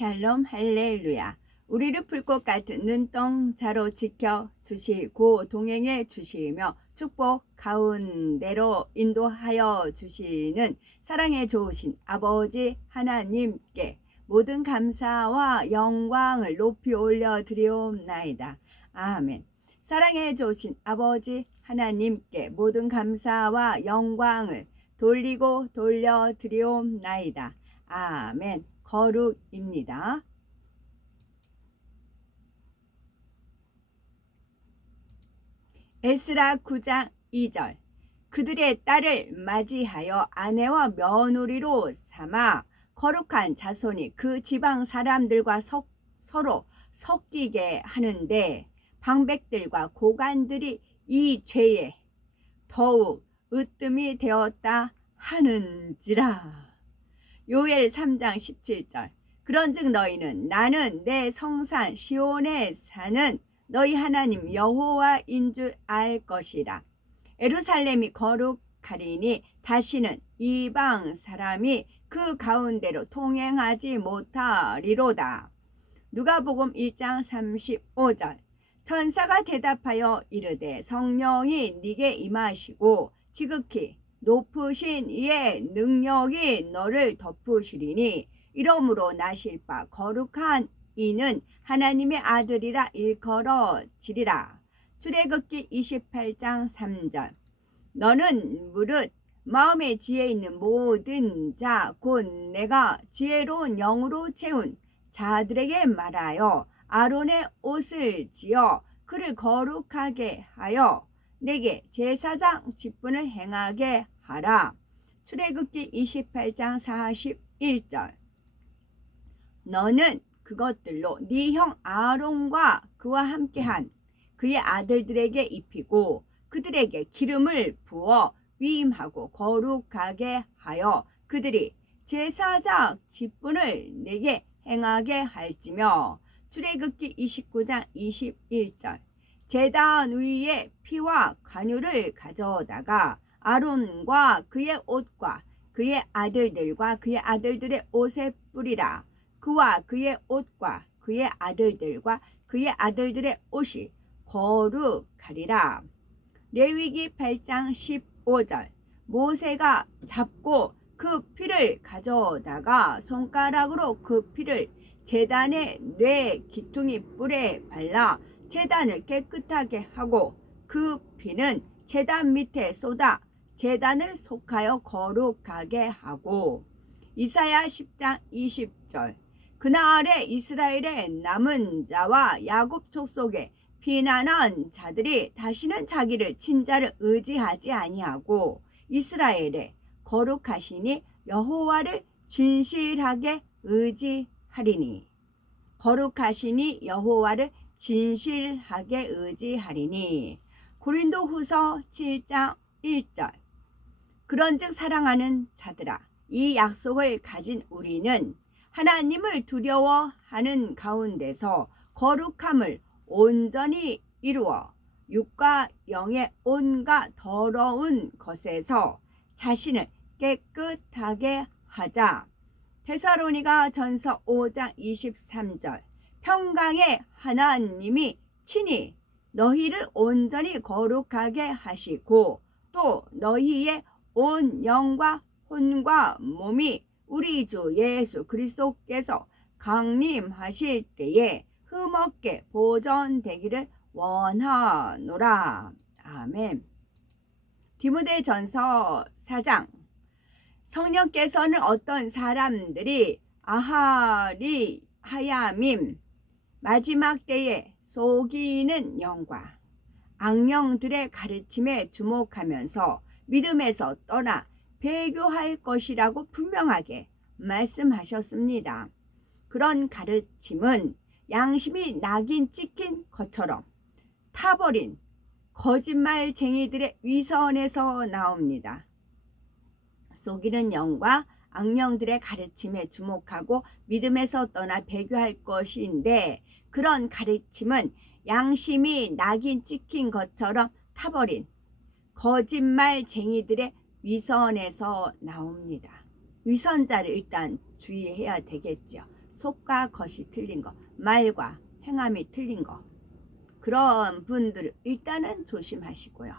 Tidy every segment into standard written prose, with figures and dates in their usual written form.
샬롬 할렐루야. 우리를 풀꽃 같은 눈동자로 지켜주시고 동행해 주시며 축복 가운데로 인도하여 주시는 사랑에 좋으신 아버지 하나님께 모든 감사와 영광을 높이 올려드리옵나이다. 아멘. 사랑해 좋으신 아버지 하나님께 모든 감사와 영광을 돌리고 돌려드리옵나이다. 아멘. 거룩입니다. 에스라 9장 2절. 그들의 딸을 맞이하여 아내와 며느리로 삼아 거룩한 자손이 그 지방 사람들과 서로 섞이게 하는데 방백들과 고관들이 이 죄에 더욱 으뜸이 되었다 하는지라. 요엘 3장 17절. 그런즉 너희는 나는 내 성산 시온에 사는 너희 하나님 여호와인 줄 알 것이라. 예루살렘이 거룩하리니 다시는 이방 사람이 그 가운데로 통행하지 못하리로다. 누가복음 1장 35절. 천사가 대답하여 이르되 성령이 네게 임하시고 지극히 높으신 이의 능력이 너를 덮으시리니 이러므로 나실 바 거룩한 이는 하나님의 아들이라 일컬어지리라. 출애굽기 28장 3절. 너는 무릇 마음에 지혜 있는 모든 자 곧 내가 지혜로운 영으로 채운 자들에게 말하여 아론의 옷을 지어 그를 거룩하게 하여 내게 제사장 직분을 행하게 하라. 출애굽기 28장 41절. 너는 그것들로 네 형 아론과 그와 함께한 그의 아들들에게 입히고 그들에게 기름을 부어 위임하고 거룩하게 하여 그들이 제사장 직분을 내게 행하게 할지며. 출애굽기 29장 21절. 제단 위에 피와 관유를 가져다가 아론과 그의 옷과 그의 아들들과 그의 아들들의 옷에 뿌리라. 그와 그의 옷과 그의 아들들과 그의 아들들의 옷이 거룩하리라. 레위기 8장 15절. 모세가 잡고 그 피를 가져다가 손가락으로 그 피를 제단의 뇌 기퉁이 뿔에 발라 제단을 깨끗하게 하고 그 피는 제단 밑에 쏟아 제단을 속하여 거룩하게 하고. 이사야 10장 20절. 그날에 이스라엘의 남은 자와 야곱 족속에 피난한 자들이 다시는 자기를 친자를 의지하지 아니하고 이스라엘의 거룩하시니 여호와를 진실하게 의지하리니. 거룩하시니 여호와를 진실하게 의지하리니. 고린도후서 7장 1절. 그런즉 사랑하는 자들아, 이 약속을 가진 우리는 하나님을 두려워하는 가운데서 거룩함을 온전히 이루어 육과 영의 온갖 더러운 것에서 자신을 깨끗하게 하자. 데살로니가 전서 5장 23절. 평강의 하나님이 친히 너희를 온전히 거룩하게 하시고 또 너희의 온 영과 혼과 몸이 우리 주 예수 그리스도께서 강림하실 때에 흠없게 보존되기를 원하노라. 아멘. 디모데전서 4장. 성령께서는 어떤 사람들이 아하리 하야밈 마지막 때에 속이는 영과 악령들의 가르침에 주목하면서 믿음에서 떠나 배교할 것이라고 분명하게 말씀하셨습니다. 그런 가르침은 양심이 낙인 찍힌 것처럼 타버린 거짓말쟁이들의 위선에서 나옵니다. 속이는 영과 악령들의 가르침에 주목하고 믿음에서 떠나 배교할 것인데 그런 가르침은 양심이 낙인 찍힌 것처럼 타버린 거짓말쟁이들의 위선에서 나옵니다. 위선자를 일단 주의해야 되겠죠. 속과 겉이 틀린 거, 말과 행함이 틀린 거, 그런 분들을 일단은 조심하시고요.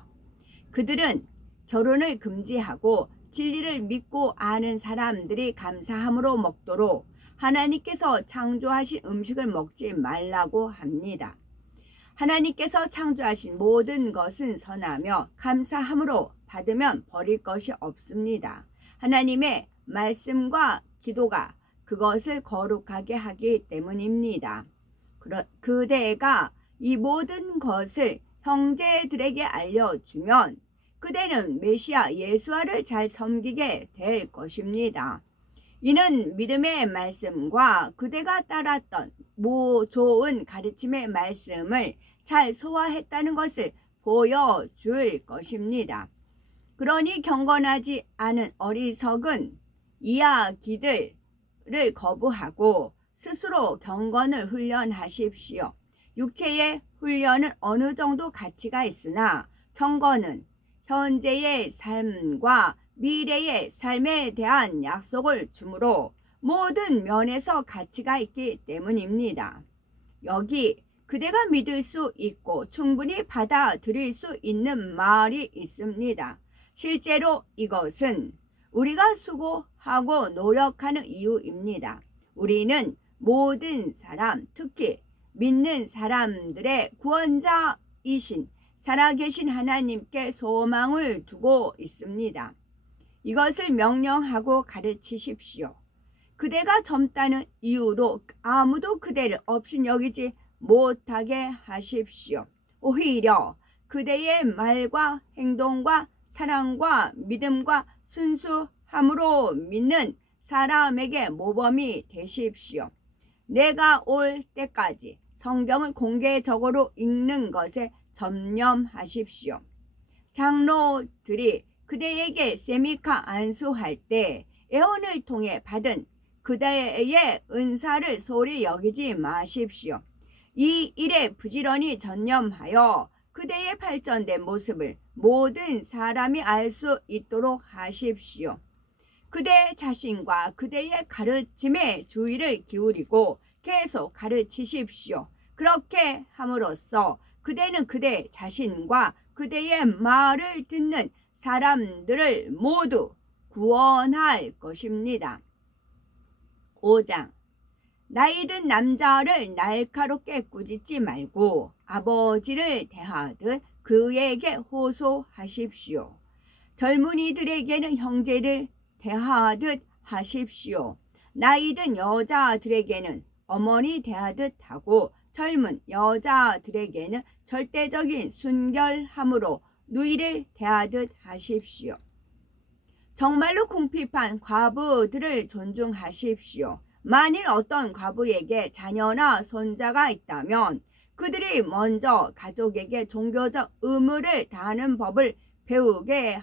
그들은 결혼을 금지하고 진리를 믿고 아는 사람들이 감사함으로 먹도록 하나님께서 창조하신 음식을 먹지 말라고 합니다. 하나님께서 창조하신 모든 것은 선하며 감사함으로 받으면 버릴 것이 없습니다. 하나님의 말씀과 기도가 그것을 거룩하게 하기 때문입니다. 그대가 이 모든 것을 형제들에게 알려주면 그대는 메시아 예수와를 잘 섬기게 될 것입니다. 이는 믿음의 말씀과 그대가 따랐던 좋은 가르침의 말씀을 잘 소화했다는 것을 보여줄 것입니다. 그러니 경건하지 않은 어리석은 이야기들을 거부하고 스스로 경건을 훈련하십시오. 육체의 훈련은 어느 정도 가치가 있으나 경건은 현재의 삶과 미래의 삶에 대한 약속을 주므로 모든 면에서 가치가 있기 때문입니다. 여기 그대가 믿을 수 있고 충분히 받아들일 수 있는 말이 있습니다. 실제로 이것은 우리가 수고하고 노력하는 이유입니다. 우리는 모든 사람, 특히 믿는 사람들의 구원자이신 살아계신 하나님께 소망을 두고 있습니다. 이것을 명령하고 가르치십시오. 그대가 젊다는 이유로 아무도 그대를 업신여기지 못하게 하십시오. 오히려 그대의 말과 행동과 사랑과 믿음과 순수함으로 믿는 사람에게 모범이 되십시오. 내가 올 때까지 성경을 공개적으로 읽는 것에 전념하십시오. 장로들이 그대에게 세미카 안수할 때 애원을 통해 받은 그대의 은사를 소홀히 여기지 마십시오. 이 일에 부지런히 전념하여 그대의 발전된 모습을 모든 사람이 알 수 있도록 하십시오. 그대 자신과 그대의 가르침에 주의를 기울이고 계속 가르치십시오. 그렇게 함으로써 그대는 그대 자신과 그대의 말을 듣는 사람들을 모두 구원할 것입니다. 5장. 나이든 남자를 날카롭게 꾸짖지 말고 아버지를 대하듯 그에게 호소하십시오. 젊은이들에게는 형제를 대하듯 하십시오. 나이든 여자들에게는 어머니 대하듯 하고 젊은 여자들에게는 절대적인 순결함으로 누이를 대하듯 하십시오. 정말로 궁핍한 과부들을 존중하십시오. 만일 어떤 과부에게 자녀나 손자가 있다면 그들이 먼저 가족에게 종교적 의무를 다하는 법을 배우게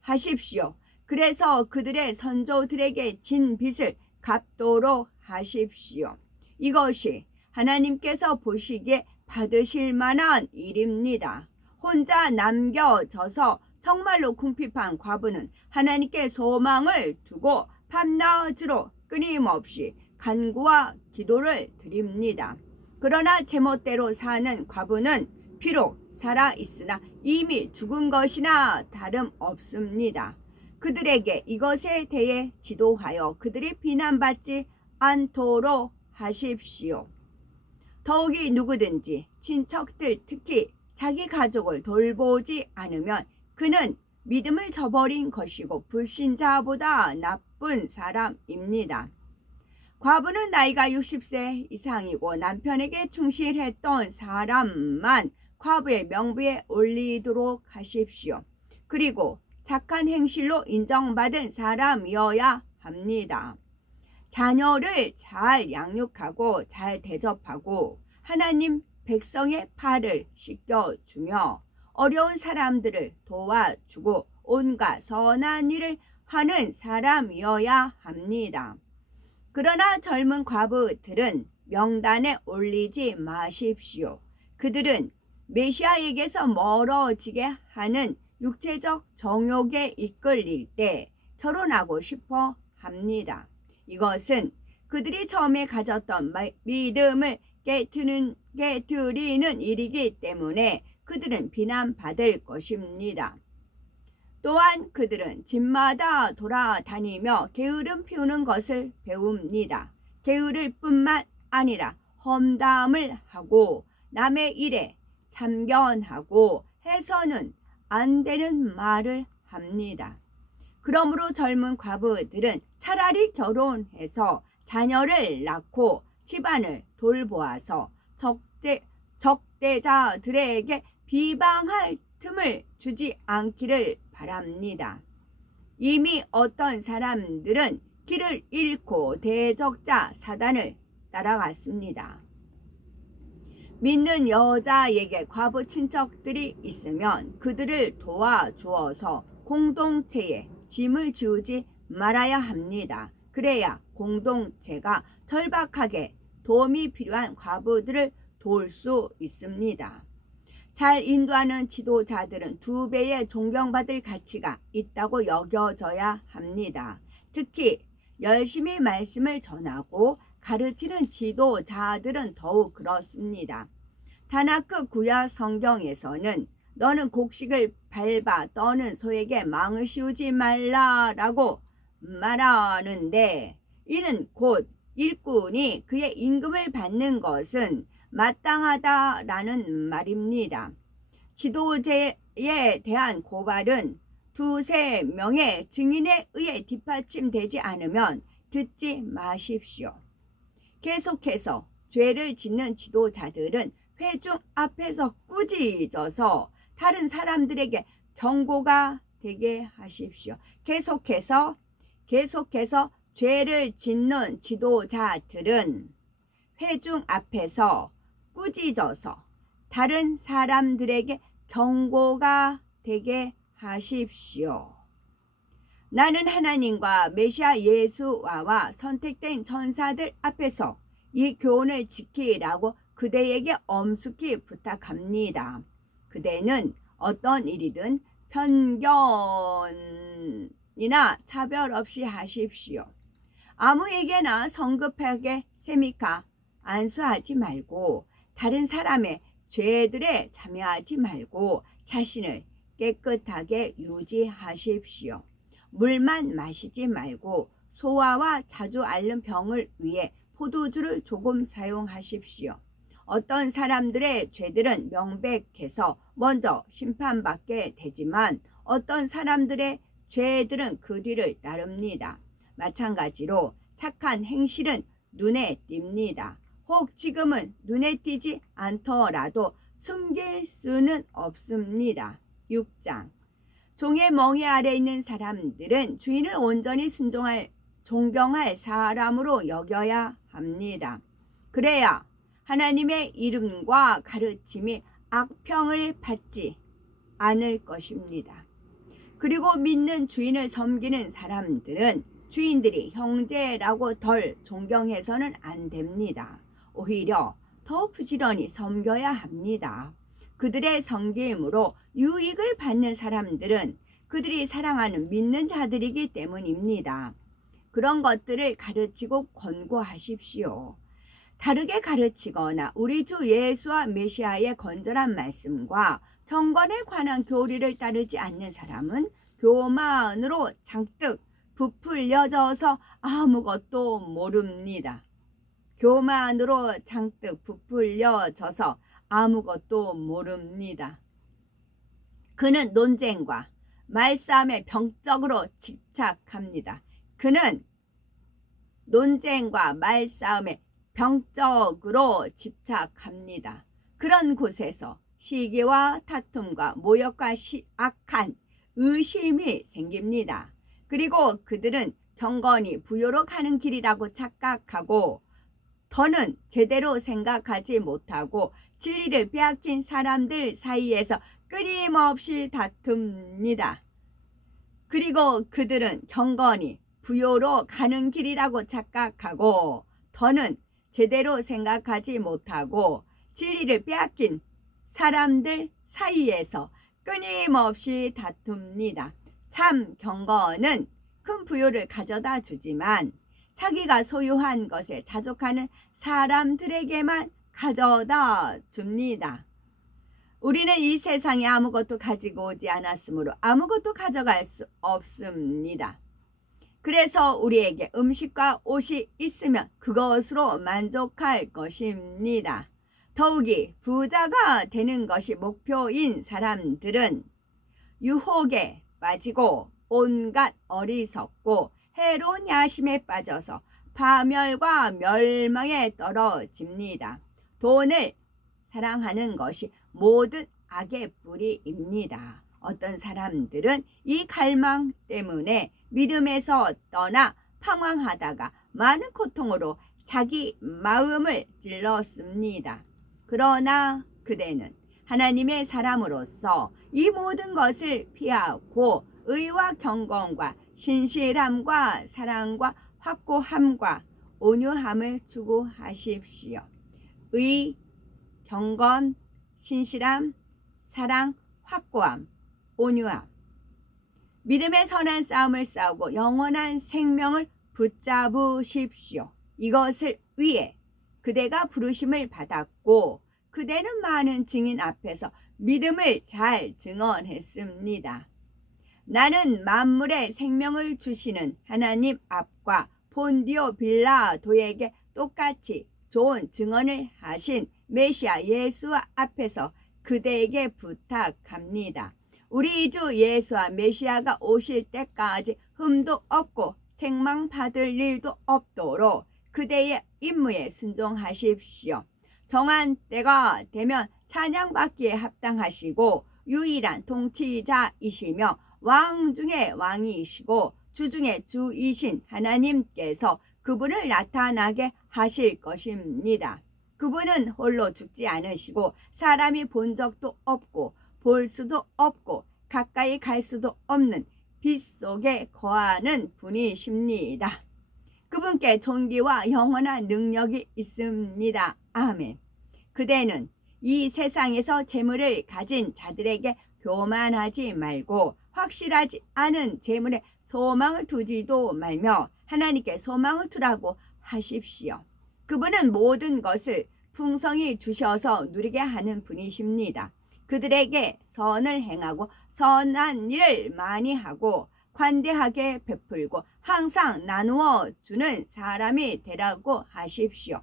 하십시오. 그래서 그들의 선조들에게 진 빚을 갚도록 하십시오. 이것이 하나님께서 보시기에 받으실 만한 일입니다. 혼자 남겨져서 정말로 궁핍한 과부는 하나님께 소망을 두고 밤낮으로 끊임없이 간구와 기도를 드립니다. 그러나 제멋대로 사는 과부는 비록 살아있으나 이미 죽은 것이나 다름없습니다. 그들에게 이것에 대해 지도하여 그들이 비난받지 않도록 하십시오. 더욱이 누구든지 친척들 특히 자기 가족을 돌보지 않으면 그는 믿음을 저버린 것이고 불신자보다 나쁜 사람입니다. 과부는 나이가 60세 이상이고 남편에게 충실했던 사람만 과부의 명부에 올리도록 하십시오. 그리고 착한 행실로 인정받은 사람이어야 합니다. 자녀를 잘 양육하고 잘 대접하고 하나님 백성의 발을 씻겨주며 어려운 사람들을 도와주고 온갖 선한 일을 하는 사람이어야 합니다. 그러나 젊은 과부들은 명단에 올리지 마십시오. 그들은 메시아에게서 멀어지게 하는 육체적 정욕에 이끌릴 때 결혼하고 싶어 합니다. 이것은 그들이 처음에 가졌던 믿음을 깨트리는 일이기 때문에 그들은 비난받을 것입니다. 또한 그들은 집마다 돌아다니며 게으름 피우는 것을 배웁니다. 게으를 뿐만 아니라 험담을 하고 남의 일에 참견하고 해서는 안 되는 말을 합니다. 그러므로 젊은 과부들은 차라리 결혼해서 자녀를 낳고 집안을 돌보아서 적대자들에게 비방할 틈을 주지 않기를 바랍니다. 이미 어떤 사람들은 길을 잃고 대적자 사단을 따라갔습니다. 믿는 여자에게 과부 친척들이 있으면 그들을 도와주어서 공동체에 짐을 지우지 말아야 합니다. 그래야 공동체가 절박하게 도움이 필요한 과부들을 도울 수 있습니다. 잘 인도하는 지도자들은 2배의 존경받을 가치가 있다고 여겨져야 합니다. 특히 열심히 말씀을 전하고 가르치는 지도자들은 더욱 그렇습니다. 다나크 구약 성경에서는 너는 곡식을 밟아 떠는 소에게 망을 씌우지 말라라고 말하는데, 이는 곧 일꾼이 그의 임금을 받는 것은 마땅하다라는 말입니다. 지도자에 대한 고발은 2-3명의 증인에 의해 뒷받침되지 않으면 듣지 마십시오. 계속해서 죄를 짓는 지도자들은 회중 앞에서 꾸짖어서 다른 사람들에게 경고가 되게 하십시오. 계속해서 죄를 짓는 지도자들은 회중 앞에서 꾸짖어서 다른 사람들에게 경고가 되게 하십시오. 나는 하나님과 메시아 예수와 선택된 천사들 앞에서 이 교훈을 지키라고 그대에게 엄숙히 부탁합니다. 그대는 어떤 일이든 편견이나 차별 없이 하십시오. 아무에게나 성급하게 세미카 안수하지 말고 다른 사람의 죄들에 참여하지 말고 자신을 깨끗하게 유지하십시오. 물만 마시지 말고 소화와 자주 앓는 병을 위해 포도주를 조금 사용하십시오. 어떤 사람들의 죄들은 명백해서 먼저 심판받게 되지만 어떤 사람들의 죄들은 그 뒤를 따릅니다. 마찬가지로 착한 행실은 눈에 띕니다. 혹 지금은 눈에 띄지 않더라도 숨길 수는 없습니다. 6장. 종의 멍에 아래 있는 사람들은 주인을 온전히 존경할 사람으로 여겨야 합니다. 그래야 하나님의 이름과 가르침이 악평을 받지 않을 것입니다. 그리고 믿는 주인을 섬기는 사람들은 주인들이 형제라고 덜 존경해서는 안 됩니다. 오히려 더 부지런히 섬겨야 합니다. 그들의 섬김으로 유익을 받는 사람들은 그들이 사랑하는 믿는 자들이기 때문입니다. 그런 것들을 가르치고 권고하십시오. 다르게 가르치거나 우리 주 예수와 메시아의 건전한 말씀과 경건에 관한 교리를 따르지 않는 사람은 교만으로 잔뜩 부풀려져서 아무것도 모릅니다. 교만으로 잔뜩 부풀려져서 아무것도 모릅니다. 그는 논쟁과 말싸움에 병적으로 집착합니다. 그는 논쟁과 말싸움에 병적으로 집착합니다. 그런 곳에서 시기와 다툼과 모욕과 악한 의심이 생깁니다. 그리고 그들은 경건이 부요로 가는 길이라고 착각하고 더는 제대로 생각하지 못하고 진리를 빼앗긴 사람들 사이에서 끊임없이 다툽니다. 그리고 그들은 경건이 부요로 가는 길이라고 착각하고 더는 제대로 생각하지 못하고 진리를 빼앗긴 사람들 사이에서 끊임없이 다툽니다. 참 경건은 큰 부요를 가져다 주지만 자기가 소유한 것에 자족하는 사람들에게만 가져다 줍니다. 우리는 이 세상에 아무것도 가지고 오지 않았으므로 아무것도 가져갈 수 없습니다. 그래서 우리에게 음식과 옷이 있으면 그것으로 만족할 것입니다. 더욱이 부자가 되는 것이 목표인 사람들은 유혹에 빠지고 온갖 어리석고 해로운 야심에 빠져서 파멸과 멸망에 떨어집니다. 돈을 사랑하는 것이 모든 악의 뿌리입니다. 어떤 사람들은 이 갈망 때문에 믿음에서 떠나 방황하다가 많은 고통으로 자기 마음을 찔렀습니다. 그러나 그대는 하나님의 사람으로서 이 모든 것을 피하고 의와 경건과 신실함과 사랑과 확고함과 온유함을 추구하십시오. 의, 경건, 신실함, 사랑, 확고함, 온유함. 믿음의 선한 싸움을 싸우고 영원한 생명을 붙잡으십시오. 이것을 위해 그대가 부르심을 받았고 그대는 많은 증인 앞에서 믿음을 잘 증언했습니다. 나는 만물의 생명을 주시는 하나님 앞과 본디오 빌라도에게 똑같이 좋은 증언을 하신 메시아 예수 앞에서 그대에게 부탁합니다. 우리 주 예수와 메시아가 오실 때까지 흠도 없고 책망받을 일도 없도록 그대의 임무에 순종하십시오. 정한 때가 되면 찬양받기에 합당하시고 유일한 통치자이시며 왕 중에 왕이시고 주 중에 주이신 하나님께서 그분을 나타나게 하실 것입니다. 그분은 홀로 죽지 않으시고 사람이 본 적도 없고 볼 수도 없고 가까이 갈 수도 없는 빛 속에 거하는 분이십니다. 그분께 존귀와 영원한 능력이 있습니다. 아멘. 그대는 이 세상에서 재물을 가진 자들에게 교만하지 말고 확실하지 않은 재물에 소망을 두지도 말며 하나님께 소망을 두라고 하십시오. 그분은 모든 것을 풍성히 주셔서 누리게 하는 분이십니다. 그들에게 선을 행하고 선한 일을 많이 하고 관대하게 베풀고 항상 나누어 주는 사람이 되라고 하십시오.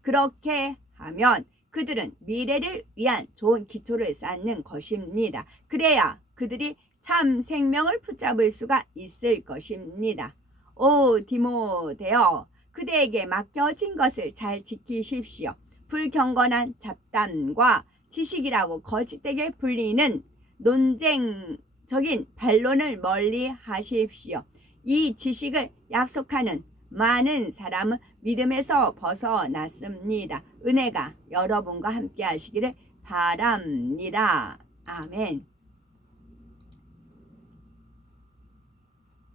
그렇게 하면 그들은 미래를 위한 좋은 기초를 쌓는 것입니다. 그래야 그들이 참 생명을 붙잡을 수가 있을 것입니다. 오 디모데여, 그대에게 맡겨진 것을 잘 지키십시오. 불경건한 잡담과 지식이라고 거짓되게 불리는 논쟁적인 반론을 멀리 하십시오. 이 지식을 약속하는 많은 사람은 믿음에서 벗어났습니다. 은혜가 여러분과 함께 하시기를 바랍니다. 아멘.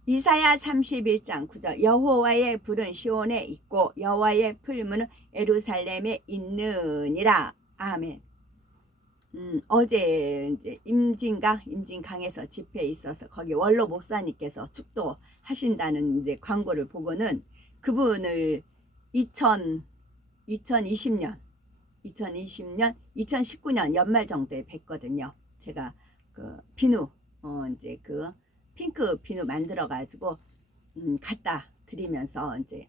이사야 31장 9절, 여호와의 불은 시온에 있고 여호와의 풀무는 예루살렘에 있느니라. 아멘. 어제 이제 임진강에서 집회에 있어서 거기 원로 목사님께서 축도 하신다는 이제 광고를 보고는 그분을 2020년, 2019년 연말 정도에 뵀거든요. 제가 그 비누, 이제 그 핑크 비누 만들어 가지고 갖다 드리면서 이제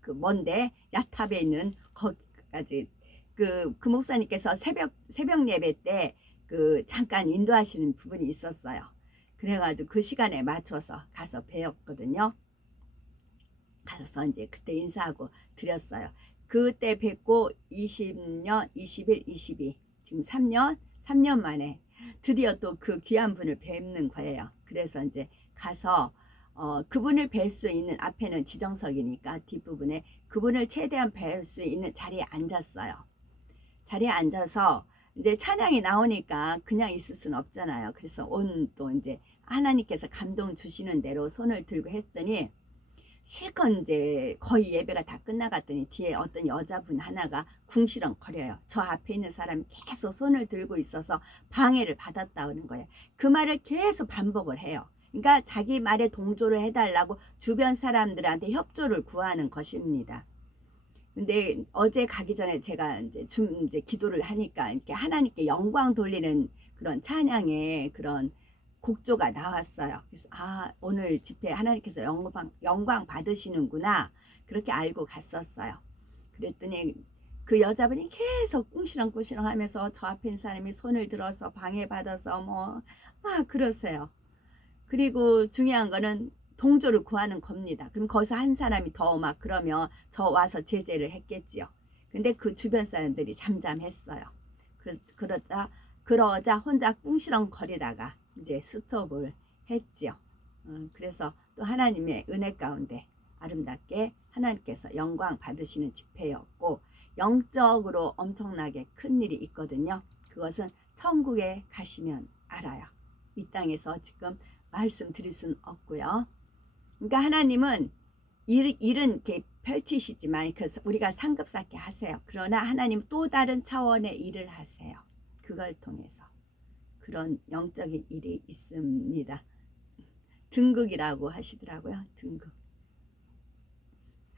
그 먼데 야탑에 있는 거기까지 그 목사님께서 새벽 예배 때 그 잠깐 인도하시는 부분이 있었어요. 그래가지고 그 시간에 맞춰서 가서 배웠거든요. 가서 이제 그때 인사하고 드렸어요. 그때 뵙고 20년, 21, 22 지금 3년 만에 드디어 또 그 귀한 분을 뵙는 거예요. 그래서 이제 가서 그분을 뵐 수 있는, 앞에는 지정석이니까 뒷부분에 그분을 최대한 뵐 수 있는 자리에 앉았어요. 자리에 앉아서 이제 찬양이 나오니까 그냥 있을 수는 없잖아요. 그래서 또 이제 하나님께서 감동 주시는 대로 손을 들고 했더니 실컷 이제 거의 예배가 다 끝나갔더니 뒤에 어떤 여자분 하나가 궁시렁거려요. 저 앞에 있는 사람이 계속 손을 들고 있어서 방해를 받았다는 거예요. 그 말을 계속 반복을 해요. 그러니까 자기 말에 동조를 해달라고 주변 사람들한테 협조를 구하는 것입니다. 근데 어제 가기 전에 제가 이제 기도를 하니까 이렇게 하나님께 영광 돌리는 그런 찬양의 그런 곡조가 나왔어요. 그래서 오늘 집회 하나님께서 영광 받으시는구나 그렇게 알고 갔었어요. 그랬더니 그 여자분이 계속 꿍시렁꿍시렁 하면서 저 앞에 있는 사람이 손을 들어서 방해받아서 뭐 막 그러세요. 그리고 중요한 거는 동조를 구하는 겁니다. 그럼 거기서 한 사람이 더 막 그러면 저 와서 제재를 했겠지요. 근데 그 주변 사람들이 잠잠했어요. 그러자 혼자 꿍시렁 거리다가 이제 스톱을 했지요. 그래서 또 하나님의 은혜 가운데 아름답게 하나님께서 영광 받으시는 집회였고, 영적으로 엄청나게 큰 일이 있거든요. 그것은 천국에 가시면 알아요. 이 땅에서 지금 말씀드릴 수는 없고요. 그러니까 하나님은 일은 이렇게 펼치시지만 그래서 우리가 상급 쌓게 하세요. 그러나 하나님 또 다른 차원의 일을 하세요. 그걸 통해서 그런 영적인 일이 있습니다. 등극이라고 하시더라고요. 등극.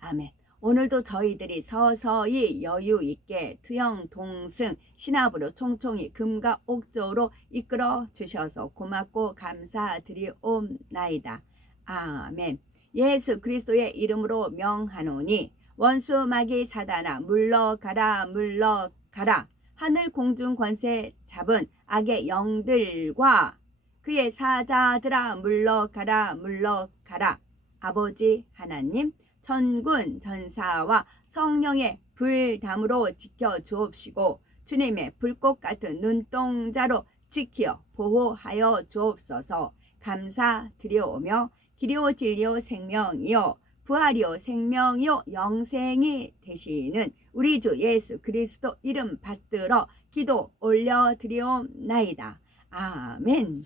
아멘. 오늘도 저희들이 서서히 여유 있게 투영 동승 신압으로 총총히 금과 옥조로 이끌어 주셔서 고맙고 감사드리옵나이다. 아멘. 예수 그리스도의 이름으로 명하노니 원수 마귀 사단아 물러가라 물러가라. 하늘 공중 권세 잡은 악의 영들과 그의 사자들아 물러가라 물러가라. 아버지 하나님 천군 전사와 성령의 불담으로 지켜 주옵시고 주님의 불꽃 같은 눈동자로 지켜 보호하여 주옵소서. 감사드려오며 길이요 진리요 생명이요 부활이요 생명이요 영생이 되시는 우리 주 예수 그리스도 이름 받들어 기도 올려드리옵나이다. 아멘.